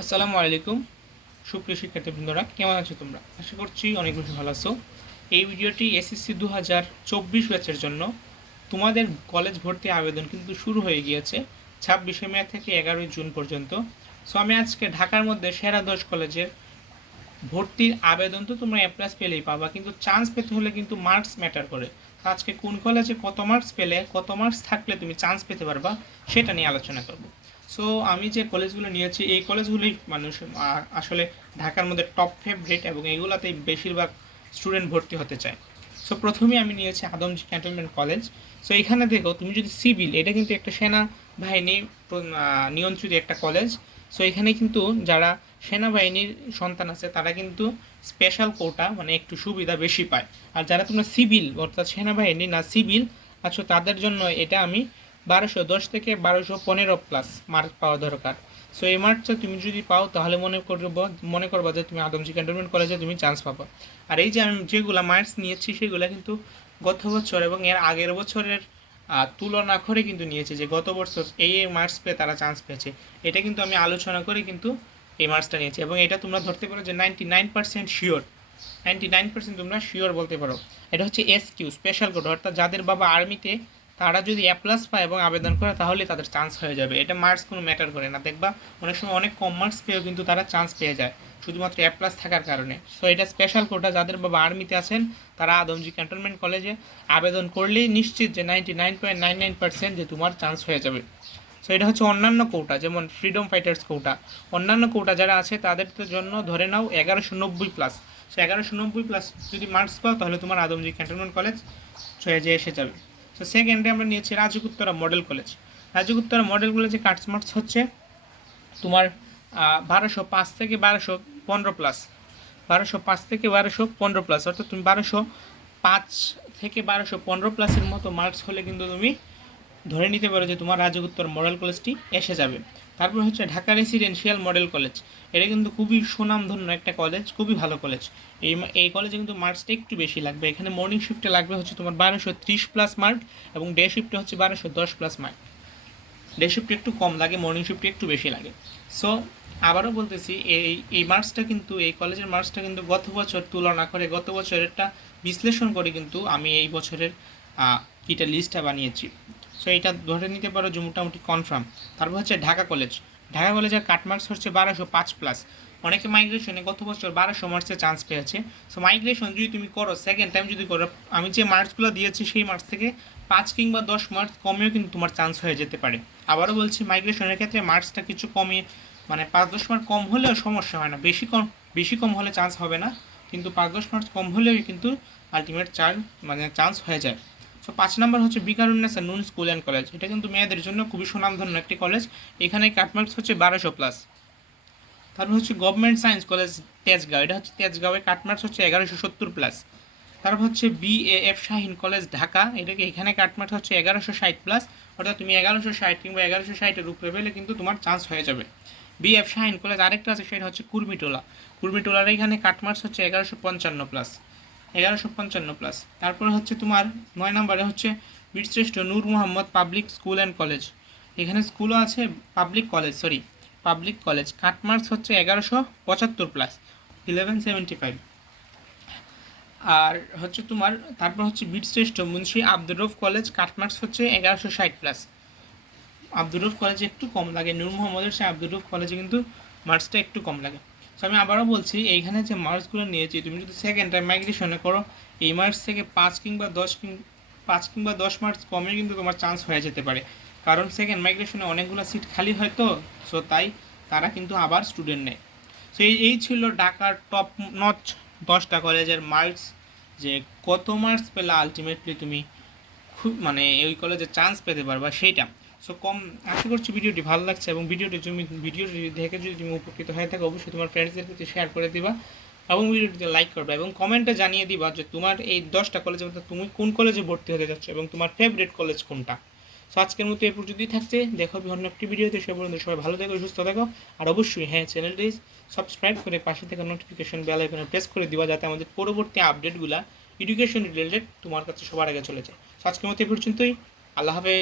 আসসালামু আলাইকুম। সুপ্রিয় শিক্ষার্থীবৃন্দরা, কেমন আছো তোমরা? আশা করছি অনেক বেশি ভালো আছো। এই ভিডিওটি এসএসসি দু হাজার চব্বিশ ব্যাচের জন্য। তোমাদের কলেজ ভর্তি আবেদন কিন্তু শুরু হয়ে গিয়েছে ছাব্বিশে মে থেকে এগারোই জুন পর্যন্ত। সো আমি আজকে ঢাকার মধ্যে সেরা দশ কলেজের ভর্তির আবেদন তো তোমরা অ্যাপ্লাস পেলেই পাবা, কিন্তু চান্স পেতে হলে কিন্তু মার্কস ম্যাটার করে। আজকে কোন কলেজে কত মার্কস পেলে, কত মার্কস থাকলে তুমি চান্স পেতে পারবা, সেটা নিয়ে আলোচনা করব। সো আমি যে কলেজগুলো নিয়েছি, এই কলেজগুলি মানুষ আসলে ঢাকার মধ্যে টপ ফেভারিট এবং এইগুলোতেই বেশিরভাগ স্টুডেন্ট ভর্তি হতে চায়। সো প্রথমে আমি নিয়েছি আদমজি ক্যান্টনমেন্ট কলেজ সো এখানে দেখো, তুমি যদি সিভিল এটা কিন্তু একটা সেনা বাহিনী নিয়ন্ত্রিত একটা কলেজ সো এখানে কিন্তু যারা সেনাবাহিনীর সন্তান আছে, তারা কিন্তু স্পেশাল কোটা মানে একটু সুবিধা বেশি পায়। আর যারা তোমরা সিভিল অর্থাৎ সেনাবাহিনী না সিভিল আছো, তাদের জন্য এটা আমি বারোশো দশ থেকে বারোশো পনেরো প্লাস মার্ক পাওয়া দরকার। সো এই মার্কটা তুমি যদি পাও, তাহলে মনে করব মনে করবা যে তুমি আদমজি ক্যান্টনমেন্ট কলেজে তুমি চান্স পাবা। আর এই যে আমি যেগুলো মার্কস নিয়েছি, সেগুলো কিন্তু গত বছর এবং এর আগের বছরের তুলনা করে কিন্তু নিয়েছে যে গত বছর এই এই মার্কস পেয়ে তারা চান্স পেয়েছে। এটা কিন্তু আমি আলোচনা করে কিন্তু এই মার্কসটা নিয়েছি এবং এটা তোমরা ধরতে পারো যে ninety nine percent sure ninety nine percent তোমরা শিওর বলতে পারো। এটা হচ্ছে এস কিউ স্পেশাল কোড অর্থাৎ যাদের বাবা আর্মিতে তারা যদি এ প্লাস পায় এবং আবেদন করে তাহলে তাদের চান্স হয়ে যাবে। এটা মার্কস কোনো ম্যাটার করে না। দেখবা, অনেক সময় অনেক কম মার্কস পেয়েও কিন্তু তারা চান্স পেয়ে যায়, শুধুমাত্র এ প্লাস থাকার কারণে। সো এটা স্পেশাল কোটা যাদের বাবা আর্মিতে আছেন, তারা আদমজি ক্যান্টনমেন্ট কলেজে আবেদন করলেই নিশ্চিত যে ninety nine point nine nine percent যে তোমার চান্স হয়ে যাবে। সো এটা হচ্ছে অন্যান্য কোটা যেমন ফ্রিডম ফাইটার্স কোটা অন্যান্য কোটা যারা আছে, তাদের জন্য ধরে নাও এগারোশো নব্বই প্লাস সো এগারোশো নব্বই প্লাস যদি মার্কস পাও, তাহলে তোমার আদমজি ক্যান্টনমেন্ট কলেজ ছয়ে যে এসে যাবে। সো সেকেন্ডে আমরা নিয়েছি রাজগুত্তরা মডেল কলেজ রাজগুত্তরা মডেল কলেজে কাটস মার্কস হচ্ছে তোমার বারোশো পাঁচ থেকে বারোশো পনেরো প্লাস বারোশো পাঁচ থেকে বারোশো পনেরো প্লাস অর্থাৎ তুমি বারোশো পাঁচ থেকে বারোশো পনেরো প্লাসের মতো মার্কস হলে কিন্তু তুমি ধরে নিতে পারো যে তোমার রাজগুত্তর মডেল কলেজটি এসে যাবে। তারপর হচ্ছে ঢাকা রেসিডেন্সিয়াল মডেল কলেজ এটা কিন্তু খুবই সুনামধন্য একটা কলেজ খুবই ভালো কলেজ এই এই কলেজে কিন্তু মার্কসটা একটু বেশি লাগবে। এখানে মর্নিং শিফটে লাগবে হচ্ছে তোমার বারোশো ত্রিশ প্লাস মার্ক এবং ডে শিফটে হচ্ছে বারোশো দশ প্লাস মার্ক ডে শিফটে একটু কম লাগে মর্নিং শিফটে একটু বেশি লাগে। সো আবারও বলতেছি, এই এই মার্কসটা কিন্তু, এই কলেজের মার্কসটা কিন্তু গত বছর তুলনা করে, গত বছরেরটা বিশ্লেষণ করে কিন্তু আমি এই বছরের কিটা লিস্টটা বানিয়েছি। সো এটা ধরে নিতে পারো যে মোটামুটি কনফার্ম তারপর হচ্ছে ঢাকা কলেজ ঢাকা কলেজের কাট মার্কস হচ্ছে বারোশো পাঁচ প্লাস অনেকে মাইগ্রেশনে গত বছর বারোশো মার্কসে চান্স পেয়েছে। সো মাইগ্রেশন যদি তুমি করো সেকেন্ড টাইম যদি করো, আমি যে মার্কসগুলো দিয়েছি সেই মার্কস থেকে পাঁচ কিংবা দশ মার্কস কমেও কিন্তু তোমার চান্স হয়ে যেতে পারে। আবারও বলছি মাইগ্রেশনের ক্ষেত্রে মার্কসটা কিছু কমিয়ে মানে পাঁচ দশ মার্ক কম হলেও সমস্যা হয় না। বেশি কম বেশি কম হলে চান্স হবে না। কিন্তু পাঁচ দশ মার্কস কম হলেও কিন্তু আলটিমেট চান্স মানে চান্স হয়ে যায়। সো পাঁচ নম্বর হচ্ছে বিকারুন্নেসা নুন স্কুল অ্যান্ড কলেজ। এটা কিন্তু মেয়েদের জন্য খুবই সুনামধন্য একটি কলেজ। এখানে কাটমার্কস হচ্ছে বারোশো প্লাস। তারপর হচ্ছে গভর্নমেন্ট সায়েন্স কলেজ তেজগাঁও। এটা হচ্ছে তেজগাঁওয়ের কাটমার্কস হচ্ছে এগারোশো সত্তর প্লাস। তারপর হচ্ছে B A F Shaheen college Dhaka. এটাকে এখানে কাটমার্কস হচ্ছে এগারোশো ষাট প্লাস। অর্থাৎ তুমি এগারোশো ষাট কিংবা এগারোশো ষাটের উপরে পেলে কিন্তু তোমার চান্স হয়ে যাবে। বি এফ শাহিন কলেজ আরেকটা আছে, সেটা হচ্ছে কুর্মিটোলা। কুর্মিটোলার এখানে কাটমার্কস হচ্ছে এগারোশো পঞ্চান্ন প্লাস। এগারোশো পঞ্চান্ন প্লাস তারপরে হচ্ছে তোমার নয় নম্বরে হচ্ছে Birshreshtho Noor Mohammad public school and college এখানে স্কুলও আছে public college sorry public college cut marks হচ্ছে এগারোশো পঁচাত্তর প্লাস ইলেভেন সেভেন্টি ফাইভ আর হচ্ছে তোমার, তারপর হচ্ছে Birshreshtho Munshi Abdur Rouf college cut marks হচ্ছে এগারোশো ষাট প্লাস আব্দুর রফ কলেজে একটু কম লাগে, নূর মোহাম্মদের সে আব্দুর রফ কলেজে কিন্তু মার্কসটা একটু কম লাগে। তো আমি আবারও বলছি, এইখানে যে মার্কসগুলো নিয়েছি, তুমি যদি সেকেন্ড টাইম মাইগ্রেশনে করো, এই মার্কস থেকে পাঁচ কিংবা দশ কিং পাঁচ কিংবা দশ মার্কস কমে কিন্তু তোমার চান্স হয়ে যেতে পারে। কারণ সেকেন্ড মাইগ্রেশনে অনেকগুলো সিট খালি হয় তো সো তাই তারা কিন্তু আবার স্টুডেন্ট নেয়। সো এই এই ছিল ঢাকার টপ নচ দশটা কলেজের মার্কস যে কত মার্কস পেলে আলটিমেটলি তুমি খুব মানে ওই কলেজে চান্স পেতে পারবা, সেইটা। সো কম আশা করছি ভিডিওটি ভালো লাগছে এবং ভিডিওটি তুমি ভিডিওটি দেখে যদি তুমি উপকৃত হয়ে থাকো, অবশ্যই তোমার ফ্রেন্ডসদের কাছে শেয়ার করে দিবা এবং ভিডিওটিতে লাইক করবে এবং কমেন্টে জানিয়ে দিবা যে তোমার এই দশটা কলেজের মধ্যে তুমি কোন কলেজে ভর্তি হতে যাচ্ছ এবং তোমার ফেভারিট কলেজ কোনটা। সো আজকের মতো এই পর্যন্তই থাকছে। দেখো অন্য একটি ভিডিওতে। সে পর্যন্ত সবাই ভালো থেকো, সুস্থ থাকো। আর অবশ্যই হ্যাঁ চ্যানেলটি সাবস্ক্রাইব করে পাশে থেকে নোটিফিকেশন বেল আইকনে প্রেস করে দিবা যাতে আমাদের পরবর্তী আপডেটগুলো এডুকেশন রিলেটেড তোমার কাছে সবার আগে চলে যায়। সো আজকের মতো এই পর্যন্তই। আল্লাহ হাফেজ।